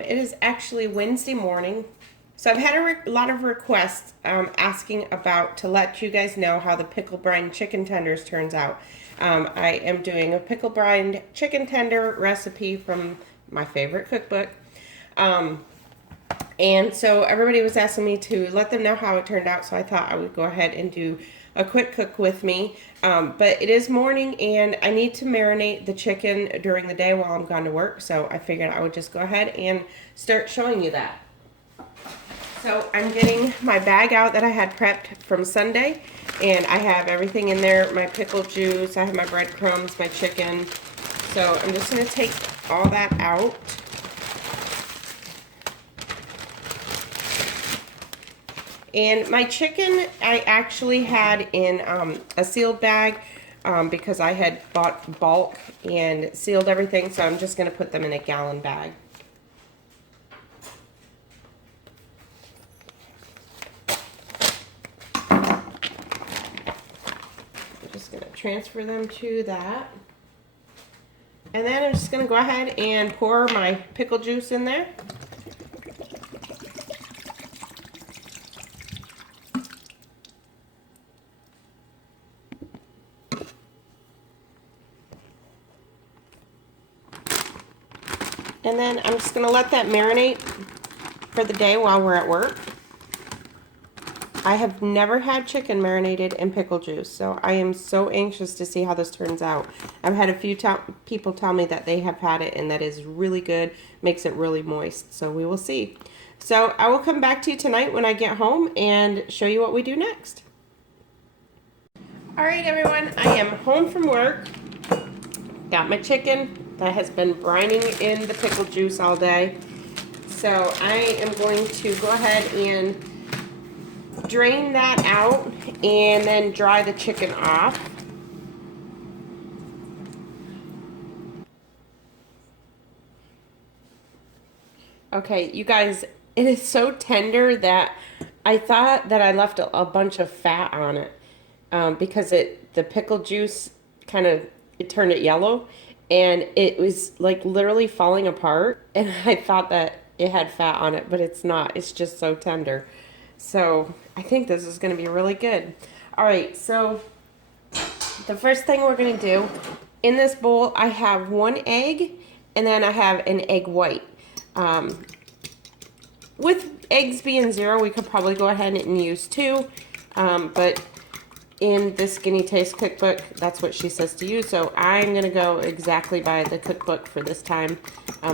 It is actually Wednesday morning. So I've had a lot of requests asking about to let you guys know how the pickle-brined chicken tenders turns out. I am doing a pickle-brined chicken tender recipe from my favorite cookbook. And so everybody was asking me to let them know how it turned out, so I thought I would go ahead and do a quick cook with me. But it is morning and I need to marinate the chicken during the day while I'm gone to work, so I figured I would just go ahead and start showing you that. So I'm getting my bag out that I had prepped from Sunday, and I have everything in there, my pickle juice, I have my breadcrumbs, my chicken. So I'm just going to take all that out. And my chicken I actually had in a sealed bag because I had bought bulk and sealed everything, so I'm just going to put them in a gallon bag. Transfer them to that. And then I'm just going to go ahead and pour my pickle juice in there. And then I'm just going to let that marinate for the day while we're at work. I have never had chicken marinated in pickle juice, so I am so anxious to see how this turns out. I've had a few people tell me that they have had it and that is really good, makes it really moist, so we will see. So I will come back to you tonight when I get home and show you what we do next. Alright everyone, I am home from work. Got my chicken that has been brining in the pickle juice all day. So I am going to go ahead and drain that out and then dry the chicken off. Okay, you guys, it is so tender that I thought that I left a bunch of fat on it because the pickle juice kind of, it turned it yellow and it was like literally falling apart, and I thought that it had fat on it, but it's not. It's just so tender. So I think this is going to be really good. All right, so the first thing we're going to do, in this bowl I have 1 egg and then I have an egg white. With eggs being 0, we could probably go ahead and use 2, but in the Skinnytaste cookbook, that's what she says to use, so I'm going to go exactly by the cookbook for this time,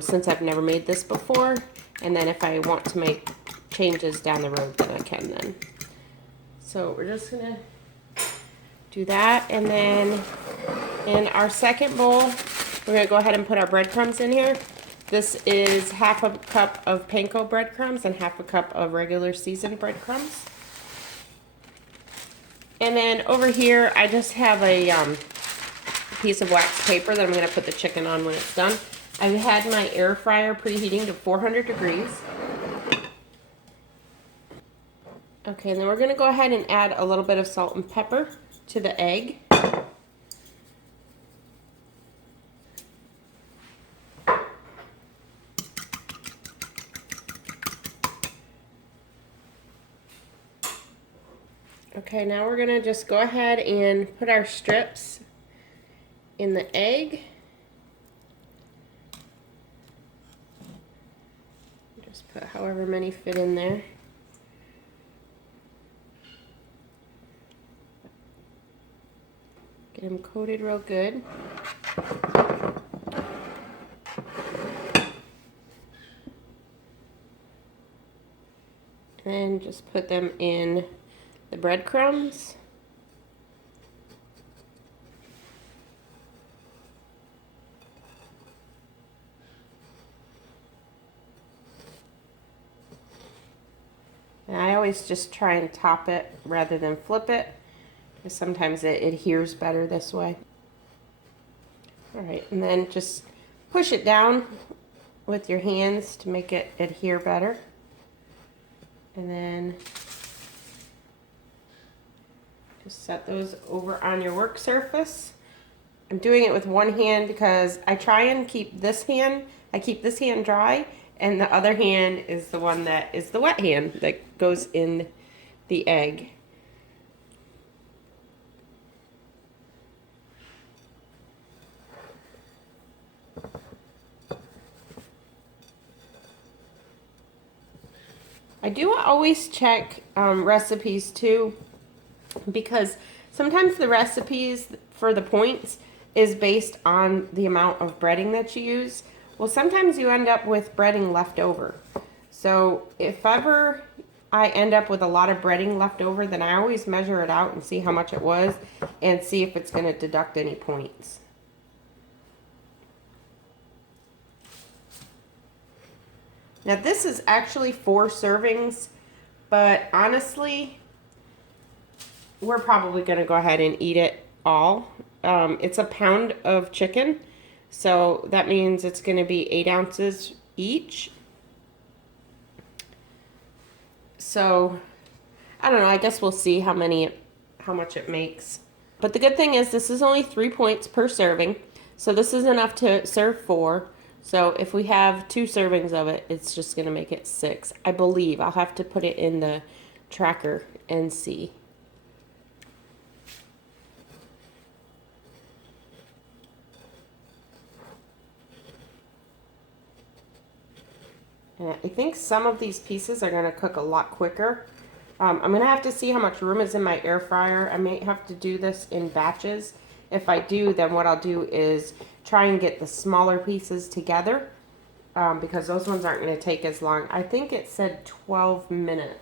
since I've never made this before, and then if I want to make changes down the road, then I can then. So we're just gonna do that, and then in our second bowl we're gonna go ahead and put our breadcrumbs in here. This is half a cup of panko breadcrumbs and half a cup of regular seasoned breadcrumbs. And then over here I just have a piece of wax paper that I'm gonna put the chicken on when it's done. I've had my air fryer preheating to 400 degrees. Okay, and then we're going to go ahead and add a little bit of salt and pepper to the egg. Okay, now we're going to just go ahead and put our strips in the egg. Just put however many fit in there. Get them coated real good. And just put them in the breadcrumbs. And I always just try and top it rather than flip it, because sometimes it adheres better this way. All right, and then just push it down with your hands to make it adhere better. And then just set those over on your work surface. I'm doing it with one hand because I try and keep this hand, I keep this hand dry And the other hand is the one that is the wet hand that goes in the egg. I do always check recipes too, because sometimes the recipes for the points is based on the amount of breading that you use. Well, sometimes you end up with breading left over. So if ever I end up with a lot of breading left over, then I always measure it out and see how much it was and see if it's going to deduct any points. Now this is actually 4 servings, but honestly, we're probably going to go ahead and eat it all. It's a pound of chicken, so that means it's going to be 8 ounces each. So I don't know, I guess we'll see how much it makes. But the good thing is this is only 3 points per serving, so this is enough to serve 4. So if we have 2 servings of it, it's just going to make it 6. I believe. I'll have to put it in the tracker and see. And I think some of these pieces are going to cook a lot quicker. I'm going to have to see how much room is in my air fryer. I may have to do this in batches. If I do, then what I'll do is try and get the smaller pieces together, because those ones aren't going to take as long. I think it said 12 minutes.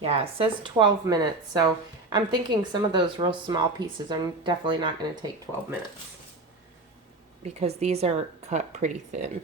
Yeah, it says 12 minutes. So I'm thinking some of those real small pieces are definitely not going to take 12 minutes, because these are cut pretty thin.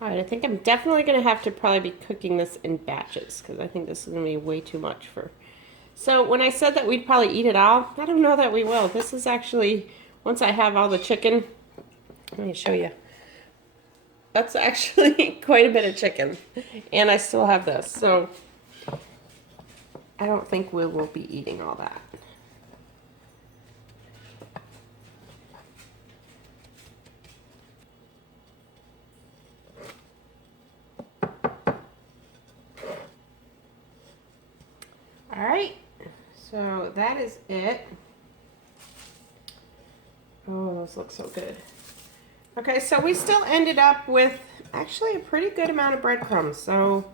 All right, I think I'm definitely going to have to probably be cooking this in batches, because I think this is going to be way too much for... So when I said that we'd probably eat it all, I don't know that we will. This is actually, once I have all the chicken, let me show you. That's actually quite a bit of chicken, and I still have this, so I don't think we will be eating all that. All right, so that is it. Oh, those look so good. Okay, so we still ended up with actually a pretty good amount of breadcrumbs. So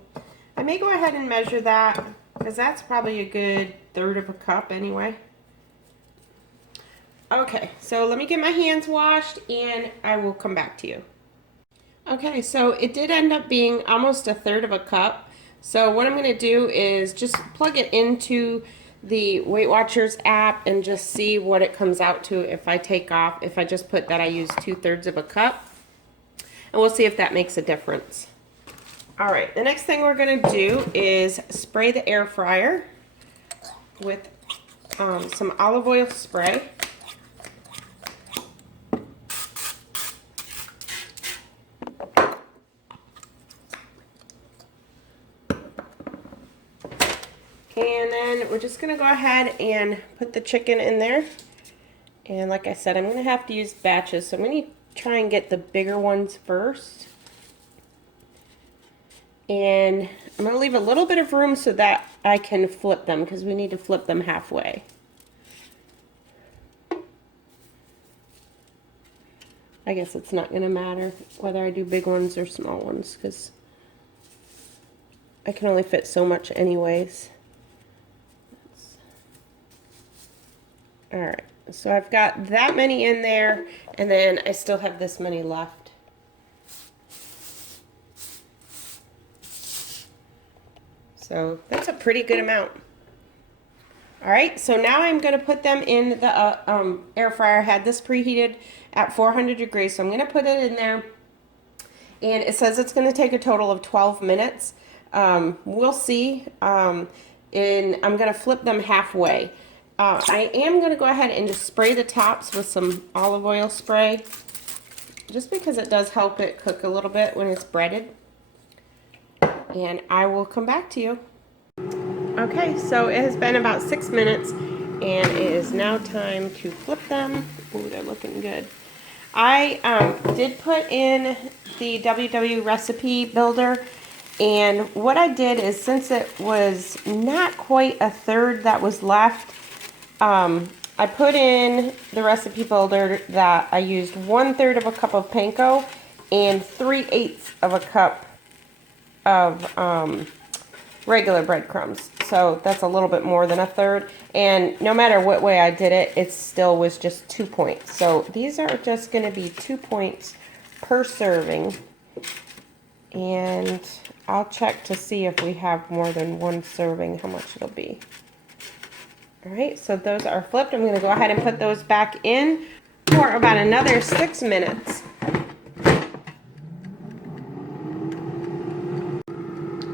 I may go ahead and measure that, because that's probably a good 1/3 of a cup anyway. Okay, so let me get my hands washed and I will come back to you. Okay, so it did end up being almost a 1/3 of a cup. So what I'm going to do is just plug it into the Weight Watchers app and just see what it comes out to if I take off, if I just put that I use 2/3 of a cup. And we'll see if that makes a difference. All right, the next thing we're going to do is spray the air fryer with some olive oil spray. And then we're just going to go ahead and put the chicken in there. And like I said, I'm going to have to use batches, so I'm going to try and get the bigger ones first. And I'm going to leave a little bit of room so that I can flip them, because we need to flip them halfway. I guess it's not going to matter whether I do big ones or small ones, because I can only fit so much anyways. All right, so I've got that many in there, and then I still have this many left. So that's a pretty good amount. All right, so now I'm going to put them in the air fryer. I had this preheated at 400 degrees, so I'm going to put it in there. And it says it's going to take a total of 12 minutes. We'll see. I'm going to flip them halfway. I am going to go ahead and just spray the tops with some olive oil spray, just because it does help it cook a little bit when it's breaded. And I will come back to you. Okay, so it has been about 6 minutes, and it is now time to flip them. Ooh, they're looking good. I did put in the WW recipe builder, and what I did is, since it was not quite a third that was left, I put in the recipe builder that I used 1/3 of a cup of panko and 3/8 of a cup of regular breadcrumbs. So that's a little bit more than a third. And no matter what way I did it, it still was just 2 points. So these are just going to be 2 points per serving. And I'll check to see if we have more than one serving, how much it'll be. Alright, so those are flipped. I'm going to go ahead and put those back in for about another 6 minutes.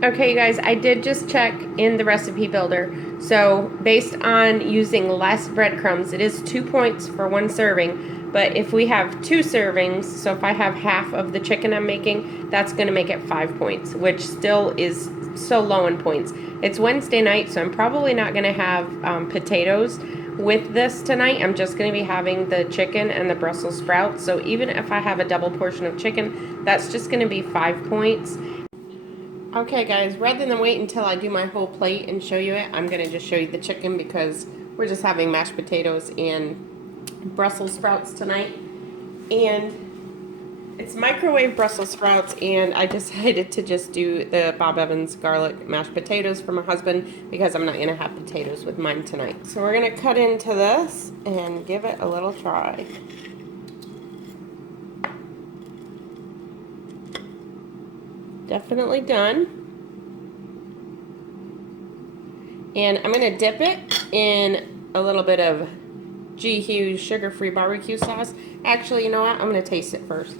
Okay, you guys, I did just check in the recipe builder. So based on using less breadcrumbs, it is 2 points for one serving. But if we have 2 servings, so if I have half of the chicken I'm making, that's going to make it 5 points, which still is so low in points. It's Wednesday night, so I'm probably not going to have potatoes with this tonight. I'm just going to be having the chicken and the Brussels sprouts. So even if I have a double portion of chicken, that's just going to be 5 points. Okay guys, rather than wait until I do my whole plate and show you it, I'm going to just show you the chicken because we're just having mashed potatoes and Brussels sprouts tonight. And it's microwave Brussels sprouts, and I decided to just do the Bob Evans garlic mashed potatoes for my husband because I'm not going to have potatoes with mine tonight. So we're going to cut into this and give it a little try. Definitely done. And I'm going to dip it in a little bit of G. Hughes sugar-free barbecue sauce. Actually, you know what? I'm going to taste it first.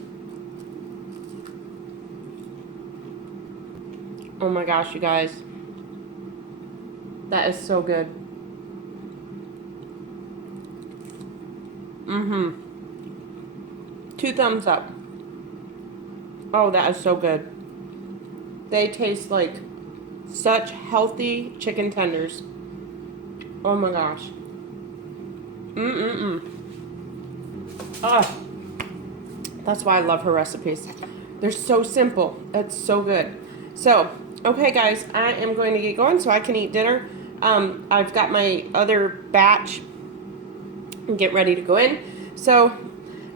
Oh my gosh, you guys. That is so good. Mm-hmm. 2 thumbs up. Oh, that is so good. They taste like such healthy chicken tenders. Oh my gosh. Oh, that's why I love her recipes. They're so simple. It's so good. So, okay guys, I am going to get going so I can eat dinner. I've got my other batch and get ready to go in. So,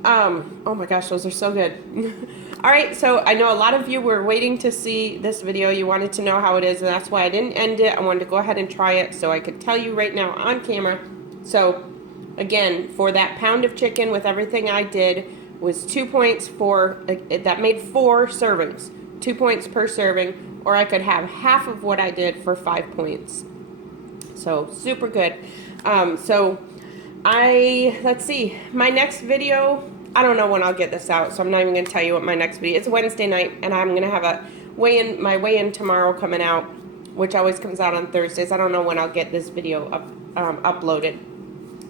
oh my gosh, those are so good. Alright, so I know a lot of you were waiting to see this video. You wanted to know how it is, and that's why I didn't end it. I wanted to go ahead and try it so I could tell you right now on camera. So, again, for that pound of chicken with everything I did was 2 points for, that made 4 servings. 2 points per serving, or I could have half of what I did for 5 points. So, super good. Let's see, my next video, I don't know when I'll get this out, so I'm not even going to tell you what my next video is. It's Wednesday night, and I'm going to have a weigh-in, my weigh-in tomorrow coming out, which always comes out on Thursdays. I don't know when I'll get this video uploaded.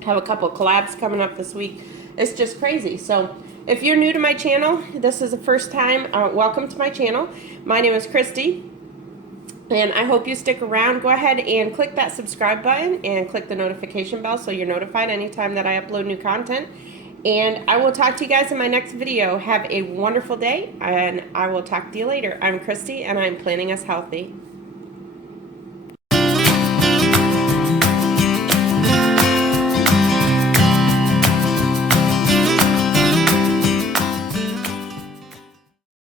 I have a couple collabs coming up this week. It's just crazy. So if you're new to my channel, this is the first time, welcome to my channel. My name is Christy, and I hope you stick around. Go ahead and click that subscribe button and click the notification bell so you're notified anytime that I upload new content. And I will talk to you guys in my next video. Have a wonderful day, and I will talk to you later. I'm Christy, and I'm planning us healthy.